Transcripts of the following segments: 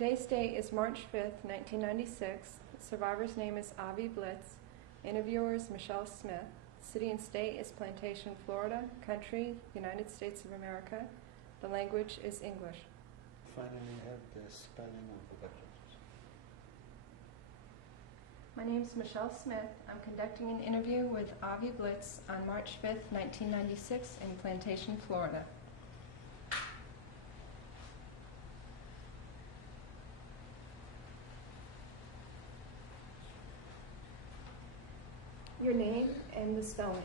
Today's date is March 5th, 1996. Survivor's name is Avi Blitz. Interviewer is Michelle Smith. City and state is Plantation, Florida. Country, United States of America. The language is English. Finally have the spelling of the letters. My name is Michelle Smith. I'm conducting an interview with Avi Blitz on March 5th, 1996 in Plantation, Florida. Your name and the spelling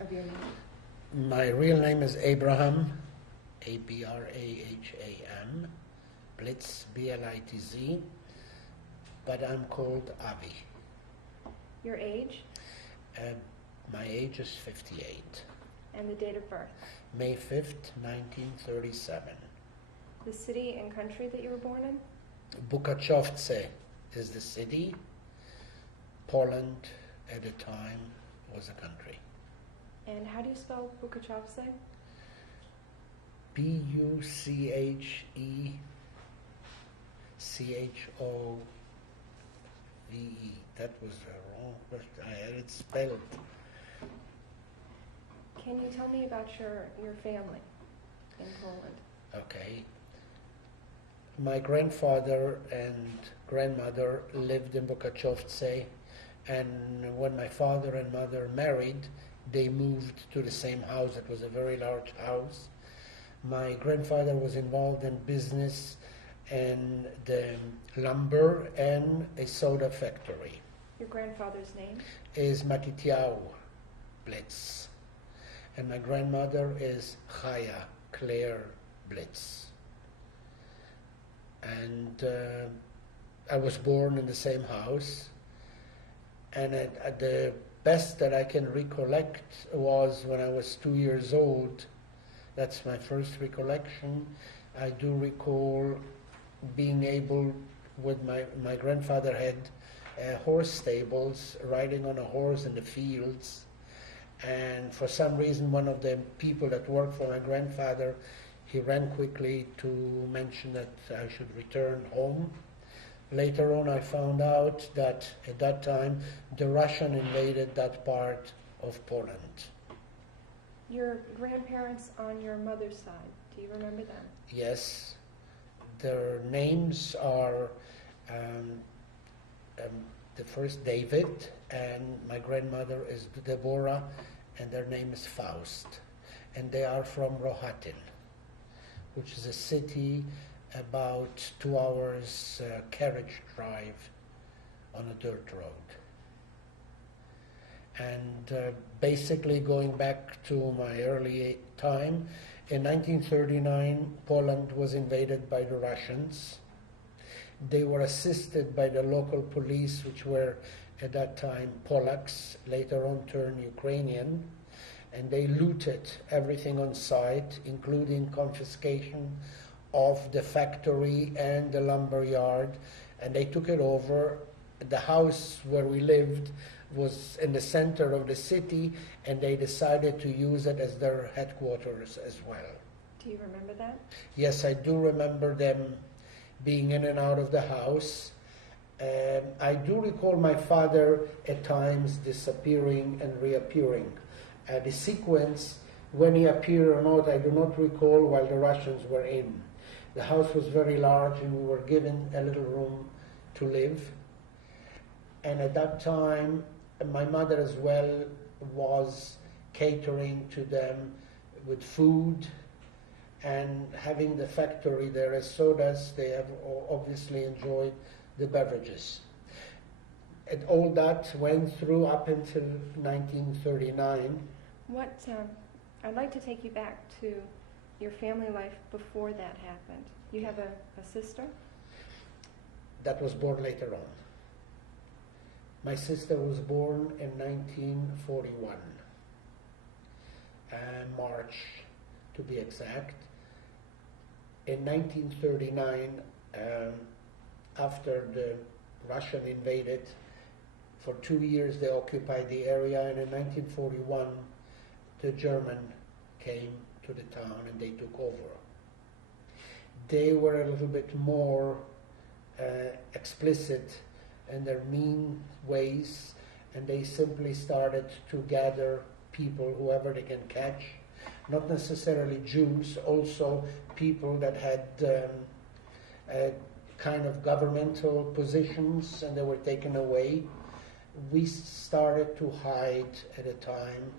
of your name. My real name is Abraham, Abraham, Blitz, Blitz, but I'm called Avi. Your age? My age is 58. And the date of birth? May 5th, 1937. The city and country that you were born in? Bukachovce is the city. Poland at the time was a country. And how do you spell Bukachovce? Buchechove. That was wrong, but I had it spelled. Can you tell me about your family in Poland? Okay. My grandfather and grandmother lived in Bukachovce, and when my father and mother married, they moved to the same house. It was a very large house. My grandfather was involved in business and the lumber and a soda factory. Your grandfather's name? Is Matitiau Blitz. And my grandmother is Chaya Claire Blitz. And I was born in the same house. And at the best that I can recollect was when I was 2 years old. That's my first recollection. I do recall being able, with my grandfather had horse stables, riding on a horse in the fields. And for some reason, one of the people that worked for my grandfather, he ran quickly to mention that I should return home. Later on, I found out that at that time, the Russian invaded that part of Poland. Your grandparents on your mother's side, do you remember them? Yes. Their names are the first David, and my grandmother is Deborah, and their name is Faust. And they are from Rohatin, which is a city about 2 hours carriage drive on a dirt road. And basically going back to my early time, in 1939, Poland was invaded by the Russians. They were assisted by the local police, which were at that time Polacks, later on turned Ukrainian, and they looted everything on site, including confiscation of the factory and the lumber yard, and they took it over. The house where we lived was in the center of the city, and they decided to use it as their headquarters as well. Do you remember that? Yes, I do remember them being in and out of the house. I do recall my father at times disappearing and reappearing. The sequence, when he appeared or not, I do not recall while the Russians were in. The house was very large and we were given a little room to live. And at that time, my mother as well was catering to them with food and having the factory there as sodas. They have obviously enjoyed the beverages. And all that went through up until 1939. I'd like to take you back to your family life before that happened. You have a sister? That was born later on. My sister was born in 1941, March to be exact. In 1939, after the Russian invaded, for 2 years they occupied the area, and in 1941 the German came to the town and they took over. They were a little bit more explicit in their mean ways, and they simply started to gather people, whoever they can catch, not necessarily Jews, also people that had kind of governmental positions and they were taken away. We started to hide at a time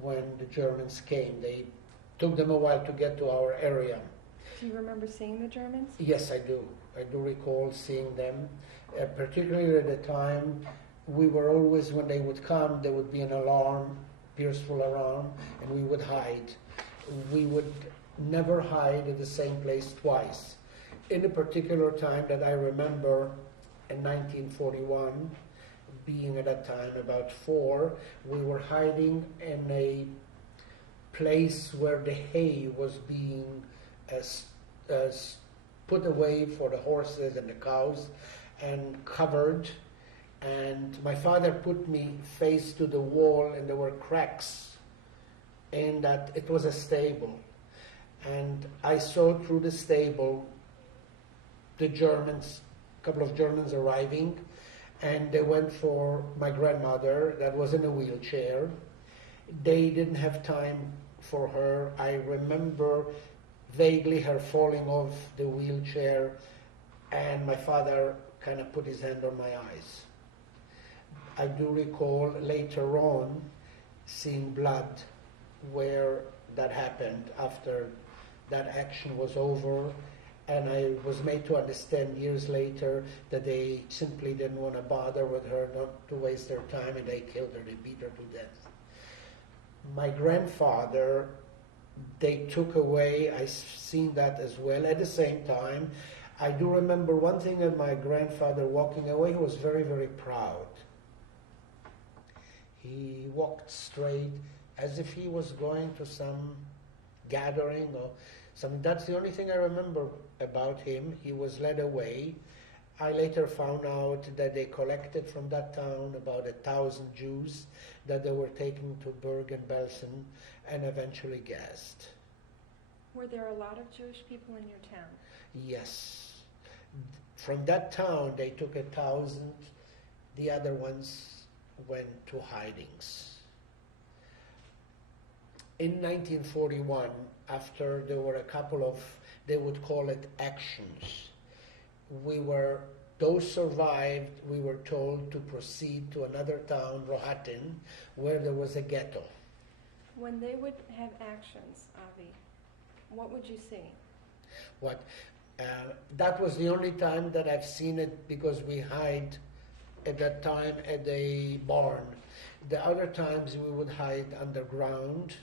when the Germans came. They took them a while to get to our area. Do you remember seeing the Germans? Yes, I do. I do recall seeing them, particularly at the time. We were always, when they would come, there would be an alarm, peaceful alarm, and we would hide. We would never hide at the same place twice. In a particular time that I remember, in 1941, being at that time about 4, we were hiding in a place where the hay was being put away for the horses and the cows and covered. And my father put me face to the wall, and there were cracks in that. It was a stable. And I saw through the stable the Germans, a couple of Germans arriving, and they went for my grandmother that was in a wheelchair. They didn't have time for her. I remember vaguely her falling off the wheelchair, and my father kind of put his hand on my eyes. I do recall later on seeing blood where that happened after that action was over, and I was made to understand years later that they simply didn't want to bother with her, not to waste their time, and they killed her, they beat her to death. My grandfather, they took away, I've seen that as well. At the same time, I do remember one thing of my grandfather walking away. He was very, very proud. He walked straight as if he was going to some gathering or something. That's the only thing I remember about him. He was led away. I later found out that they collected from that town about 1,000 Jews that they were taken to Bergen-Belsen and eventually gassed. Were there a lot of Jewish people in your town? Yes. From that town, they took 1,000. The other ones went to hidings. In 1941, after there were a couple of, they would call it actions, those survived, we were told to proceed to another town, Rohatyn, where there was a ghetto. When they would have actions, Avi, what would you see? What? That was the only time that I've seen it, because we hide at that time at a barn. The other times we would hide underground,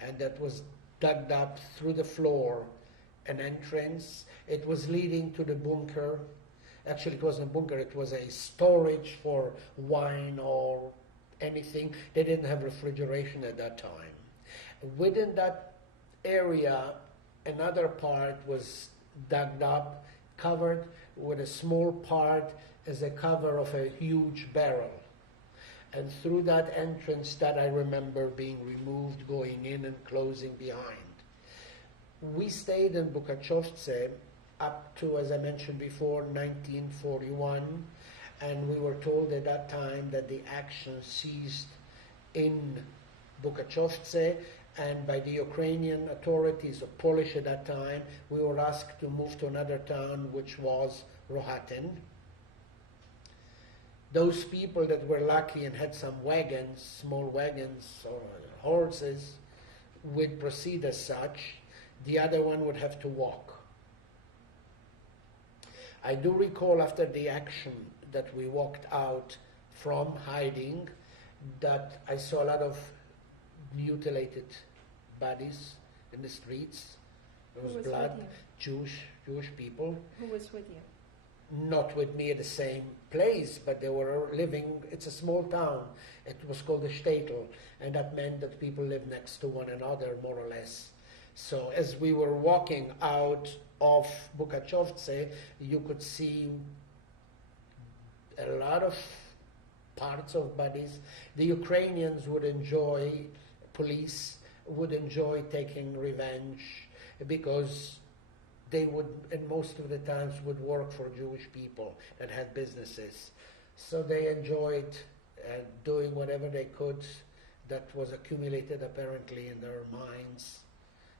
and that was dug up through the floor, an entrance. It was leading to the bunker. Actually, it wasn't a bunker, it was a storage for wine or anything. They didn't have refrigeration at that time. Within that area, another part was dug up, covered with a small part as a cover of a huge barrel. And through that entrance that I remember being removed, going in and closing behind. We stayed in Bukachovce up to, as I mentioned before, 1941, and we were told at that time that the action ceased in Bukachovce, and by the Ukrainian authorities, or Polish at that time, we were asked to move to another town, which was Rohatyn. Those people that were lucky and had some wagons, small wagons or horses, would proceed as such. The other one would have to walk. I do recall after the action that we walked out from hiding that I saw a lot of mutilated bodies in the streets. There was blood, Jewish people. Who was with you? Not with me at the same place, but they were living, it's a small town. It was called a shtetl, and that meant that people lived next to one another, more or less. So as we were walking out of Bukachovce, you could see a lot of parts of bodies. The Ukrainians would enjoy, police would enjoy taking revenge, because they would, and most of the times would work for Jewish people that had businesses. So they enjoyed doing whatever they could that was accumulated apparently in their minds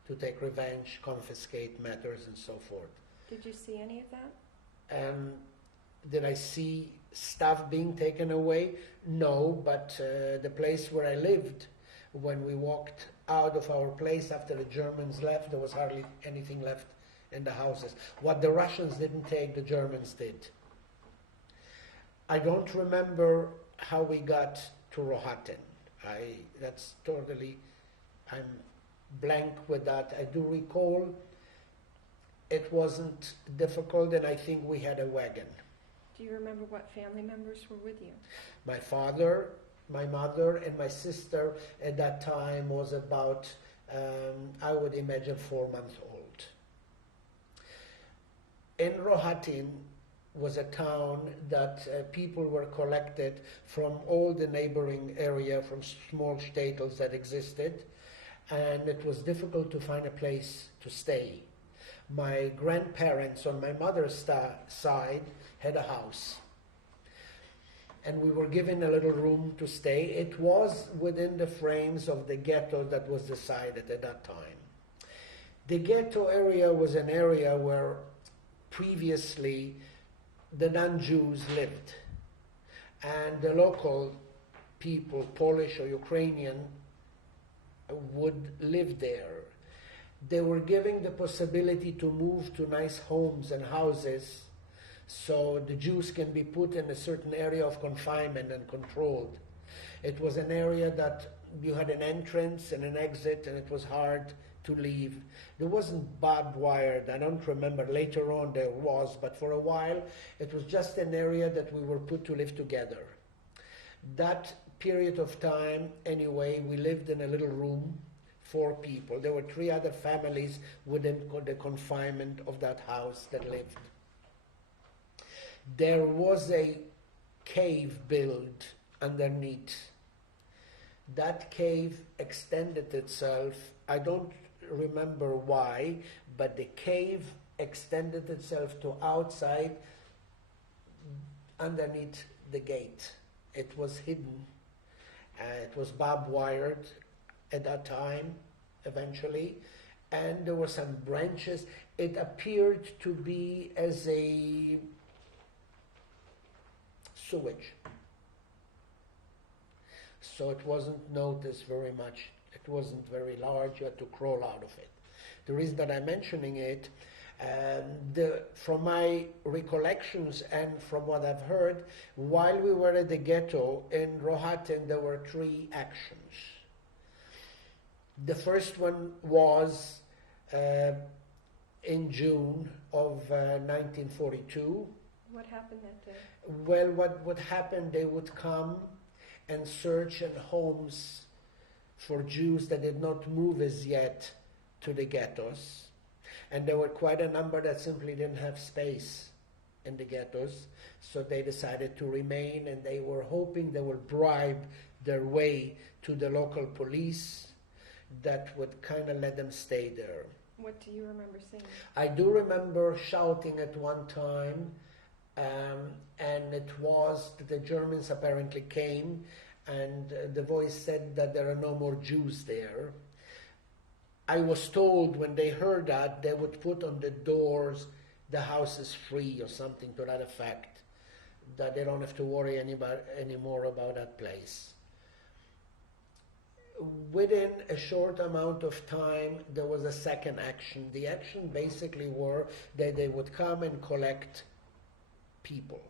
to take revenge, confiscate matters, and so forth. Did you see any of that? Did I see stuff being taken away? No, but the place where I lived, when we walked out of our place after the Germans left, there was hardly anything left in the houses. What the Russians didn't take, the Germans did. I don't remember how we got to Rohatyn. I'm blank with that. I do recall it wasn't difficult, and I think we had a wagon. Do you remember what family members were with you? My father, my mother, and my sister at that time was about, I would imagine, 4 months old. In Rohatyn was a town that people were collected from all the neighboring area, from small shtetls that existed, and it was difficult to find a place to stay. My grandparents on my mother's side had a house, and we were given a little room to stay. It was within the frames of the ghetto that was decided at that time. The ghetto area was an area where previously the non-Jews lived, and the local people, Polish or Ukrainian, would live there. They were giving the possibility to move to nice homes and houses so the Jews can be put in a certain area of confinement and controlled. It was an area that you had an entrance and an exit, and it was hard to leave. There wasn't barbed wire. I don't remember. Later on there was, but for a while it was just an area that we were put to live together. That period of time, anyway, we lived in a little room, 4 people. There were 3 other families within the confinement of that house that lived. There was a cave built underneath. That cave extended itself. I don't remember why, but the cave extended itself to outside underneath the gate. It was hidden. It was barbed wired at that time, eventually, and there were some branches. It appeared to be as a sewage. So it wasn't noticed very much. It wasn't very large. You had to crawl out of it. The reason that I'm mentioning it, from my recollections and from what I've heard, while we were at the ghetto in Rohatyn, there were 3 actions. The first one was in June of 1942. What happened that day? Well, what happened, they would come and search in homes for Jews that did not move as yet to the ghettos. And there were quite a number that simply didn't have space in the ghettos, so they decided to remain, and they were hoping they would bribe their way to the local police that would kind of let them stay there. What do you remember seeing? I do remember shouting at one time, and it was the Germans apparently came, and the voice said that there are no more Jews there. I was told when they heard that, they would put on the doors, "The house is free," or something to that effect, that they don't have to worry anymore about that place. Within a short amount of time, there was a second action. The action basically were that they would come and collect people.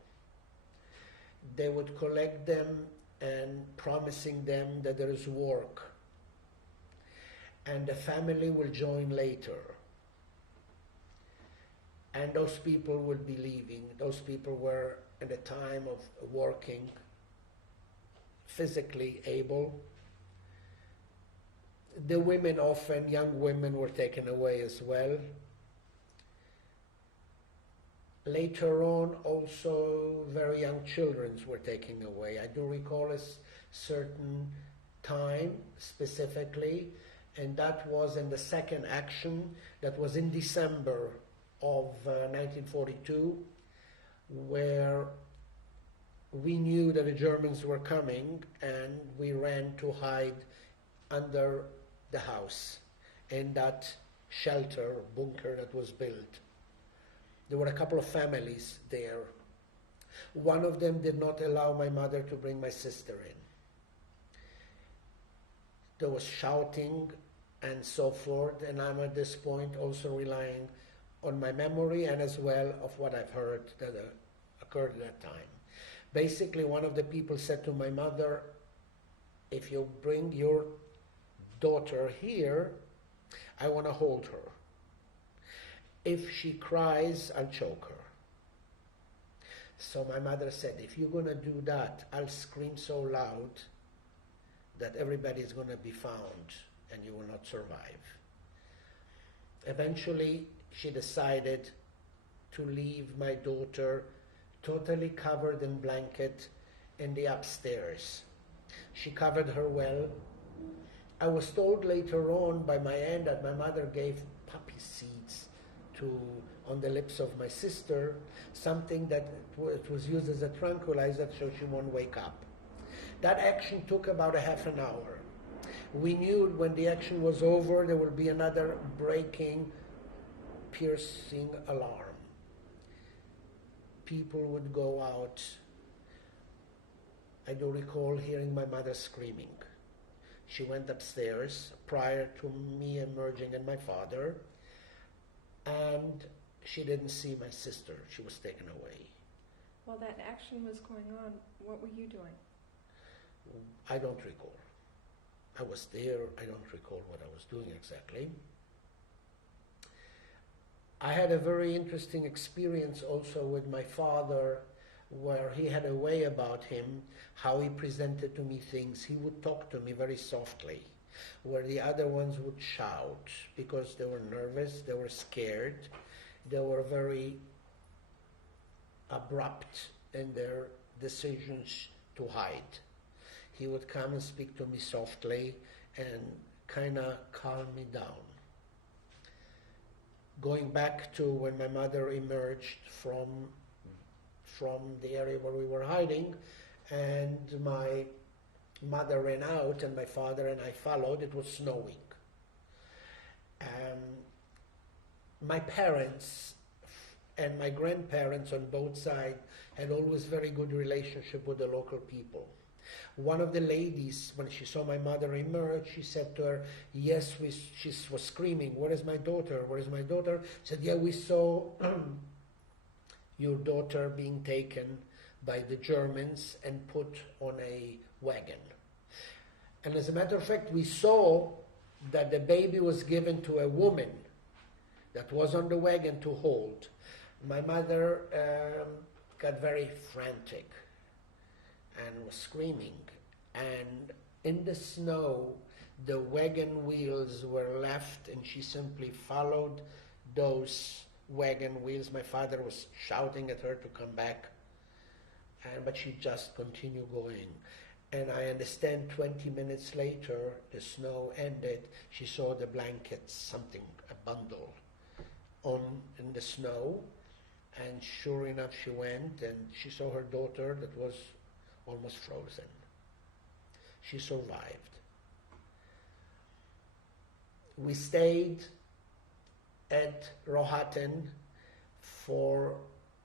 They would collect them and promising them that there is work, and the family will join later. And those people would be leaving. Those people were at the time of working, physically able. The women, often young women, were taken away as well. Later on, also very young children were taken away. I do recall a certain time specifically, and that was in the second action, that was in December of 1942, where we knew that the Germans were coming, and we ran to hide under the house in that shelter bunker that was built. There were a couple of families there. One of them did not allow my mother to bring my sister in. There was shouting and so forth, and I'm at this point also relying on my memory and as well of what I've heard that occurred at that time. Basically, one of the people said to my mother, if you bring your daughter here, I want to hold her. If she cries, I'll choke her. So my mother said, if you're going to do that, I'll scream so loud that everybody's going to be found and you will not survive. Eventually, she decided to leave my daughter totally covered in blanket in the upstairs. She covered her well. I was told later on by my aunt that my mother gave poppy seeds on the lips of my sister, something that it was used as a tranquilizer so she won't wake up. That action took about a half an hour. We knew when the action was over there would be another breaking, piercing alarm. People would go out. I do recall hearing my mother screaming. She went upstairs prior to me emerging and my father, and she didn't see my sister. She was taken away. While that action was going on, what were you doing? I don't recall. I was there. I don't recall what I was doing exactly. I had a very interesting experience also with my father, where he had a way about him, how he presented to me things. He would talk to me very softly, where the other ones would shout because they were nervous, they were scared, they were very abrupt in their decisions to hide. He would come and speak to me softly and kind of calm me down. Going back to when my mother emerged from the area where we were hiding, and my mother ran out and my father and I followed. It was snowing. My parents and my grandparents on both sides had always very good relationship with the local people. One of the ladies, when she saw my mother emerge, she said to her, yes, she was screaming, where is my daughter? Where is my daughter? She said, yeah, we saw your daughter being taken by the Germans and put on a wagon. And as a matter of fact, we saw that the baby was given to a woman that was on the wagon to hold. My mother got very frantic and was screaming. And in the snow, the wagon wheels were left and she simply followed those wagon wheels. My father was shouting at her to come back, but she just continued going. And I understand 20 minutes later, the snow ended, she saw the blankets, a bundle, in the snow, and sure enough she went and she saw her daughter that was almost frozen. She survived. We stayed at Rohatyn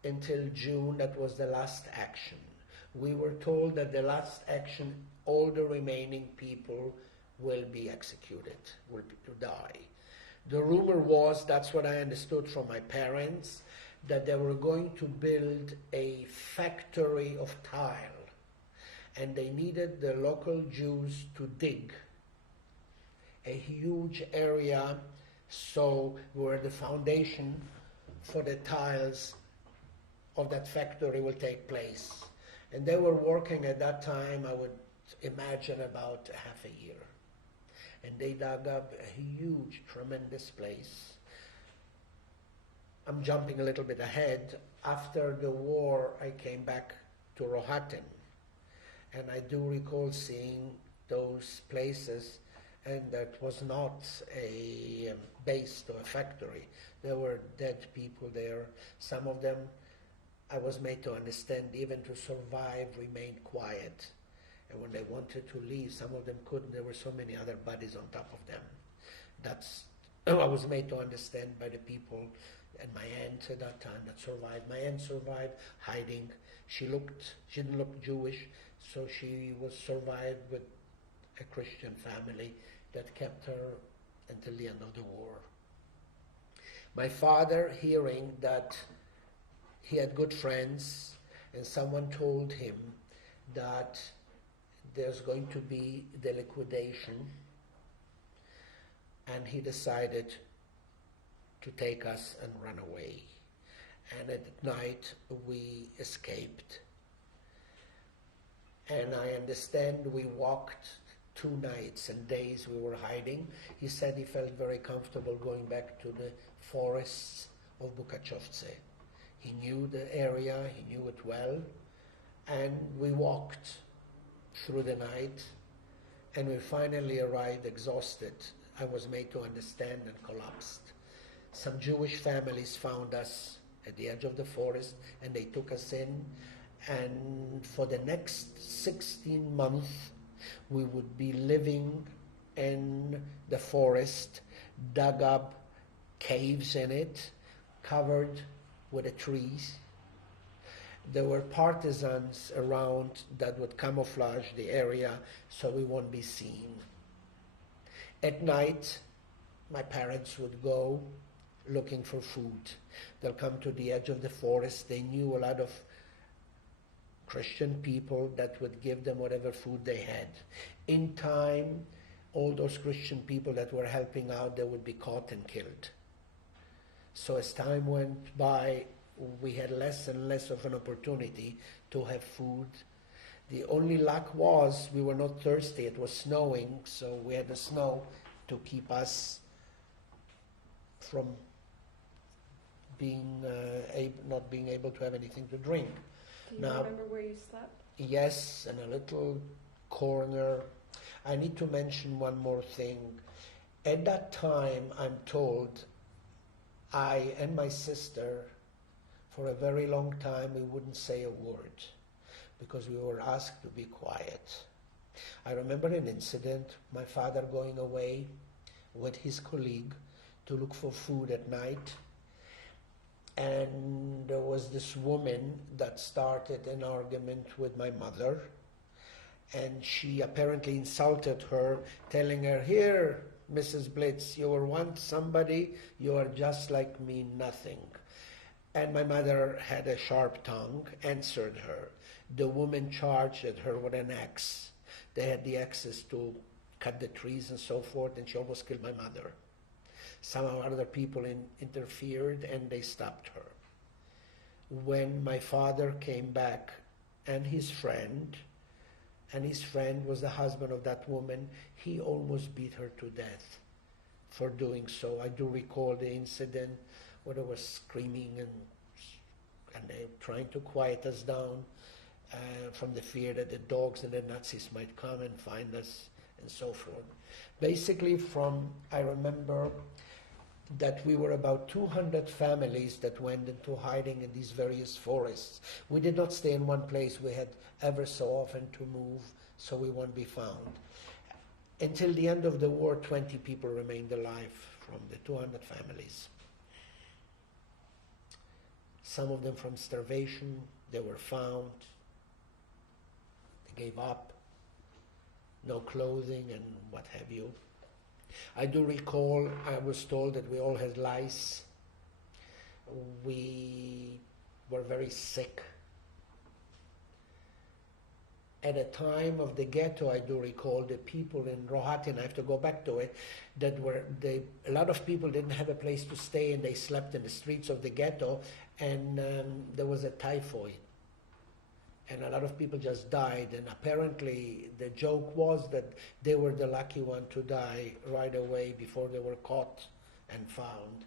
until June. That was the last action. We were told that the last action, all the remaining people will be executed, will die. The rumor was, that's what I understood from my parents, that they were going to build a factory of tile, and they needed the local Jews to dig a huge area so where the foundation for the tiles of that factory will take place. And they were working at that time, I would imagine, about half a year. And they dug up a huge, tremendous place. I'm jumping a little bit ahead. After the war, I came back to Rohatyn. And I do recall seeing those places and that was not a base to a factory. There were dead people there. Some of them, I was made to understand, even to survive, remained quiet. And when they wanted to leave, some of them couldn't. There were so many other bodies on top of them. That's I was made to understand by the people, and my aunt at that time that survived. My aunt survived hiding. She didn't look Jewish, so she was survived with a Christian family that kept her until the end of the war. My father, hearing that he had good friends, and someone told him that there's going to be the liquidation, and he decided to take us and run away. And at night we escaped. And I understand we walked 2 nights and days we were hiding. He said he felt very comfortable going back to the forests of Bukachovce. He knew the area, he knew it well, and we walked through the night, and we finally arrived exhausted. I was made to understand and collapsed. Some Jewish families found us at the edge of the forest, and they took us in, and for the next 16 months we would be living in the forest, dug up caves in it, covered with the trees. There were partisans around that would camouflage the area so we won't be seen. At night, my parents would go looking for food. They'll come to the edge of the forest. They knew a lot of Christian people that would give them whatever food they had. In time, all those Christian people that were helping out, they would be caught and killed. So as time went by, we had less and less of an opportunity to have food. The only luck was we were not thirsty. It was snowing, so we had the snow to keep us from not being able to have anything to drink. Do you remember where you slept? Yes, in a little corner. I need to mention one more thing. At that time, I'm told, I and my sister, for a very long time, we wouldn't say a word because we were asked to be quiet. I remember an incident, my father going away with his colleague to look for food at night, and there was this woman that started an argument with my mother, and she apparently insulted her, telling her, "Here, Mrs. Blitz, you want somebody, you are just like me, nothing." And my mother had a sharp tongue, answered her. The woman charged at her with an axe. They had the axes to cut the trees and so forth, and she almost killed my mother. Some other people interfered, and they stopped her. When my father came back, and his friend was the husband of that woman, he almost beat her to death for doing so. I do recall the incident where they were screaming and they were trying to quiet us down from the fear that the dogs and the Nazis might come and find us and so forth. Basically, I remember that we were about 200 families that went into hiding in these various forests. We did not stay in one place. We had ever so often to move so we won't be found. Until the end of the war, 20 people remained alive from the 200 families. Some of them from starvation, they were found, they gave up, no clothing and what have you. I do recall, I was told that we all had lice. We were very sick. At the time of the ghetto, I do recall the people in Rohatin, I have to go back to it, a lot of people didn't have a place to stay and they slept in the streets of the ghetto, and there was a typhoid. And a lot of people just died, and apparently the joke was that they were the lucky one to die right away before they were caught and found.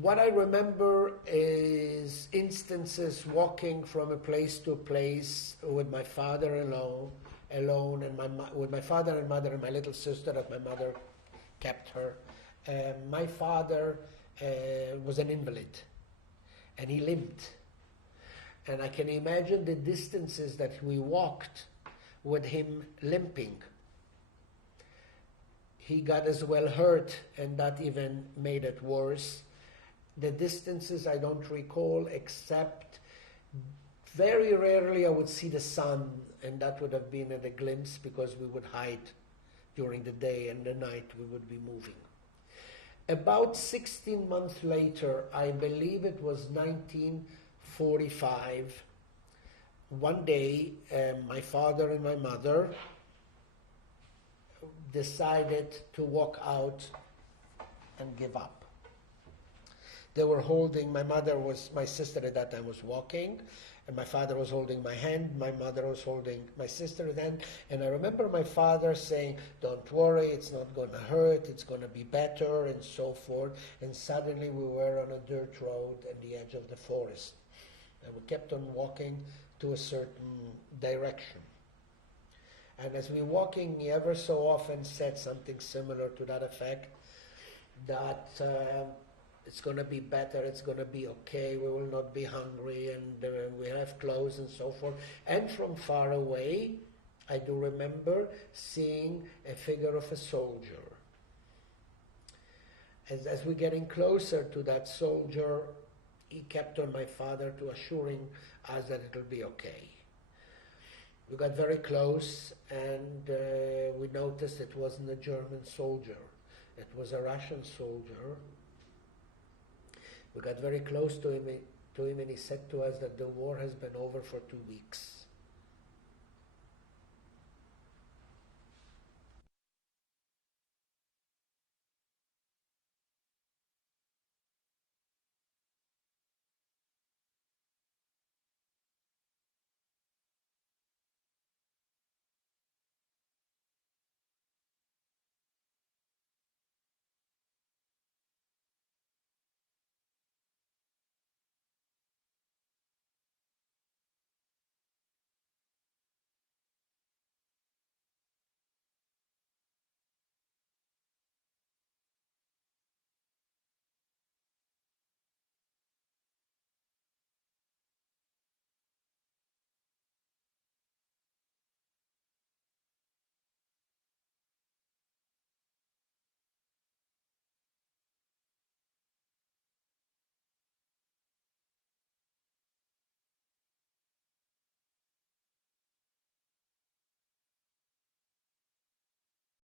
What I remember is instances walking from a place to place with my father-in-law alone, and with my father and mother and my little sister that my mother kept her. My father was an invalid, and he limped. And I can imagine the distances that we walked with him limping. He got as well hurt, and that even made it worse. The distances I don't recall, except very rarely I would see the sun, and that would have been at a glimpse because we would hide during the day, and the night we would be moving. About 16 months later, I believe it was 1945, one day my father and my mother decided to walk out and give up. They were holding, my sister at that time was walking, and my father was holding my hand, my mother was holding my sister's hand, and I remember my father saying, "Don't worry, it's not going to hurt, it's going to be better," and so forth. And suddenly we were on a dirt road at the edge of the forest, and we kept on walking to a certain direction. And as we were walking, he ever so often said something similar to that effect, that it's going to be better, it's going to be okay, we will not be hungry, and we have clothes and so forth. And from far away, I do remember seeing a figure of a soldier. As we're getting closer to that soldier, he kept on my father to assuring us that it'll be okay. We got very close, and we noticed it wasn't a German soldier. It was a Russian soldier. We got very close to him, and he said to us that the war has been over for 2 weeks.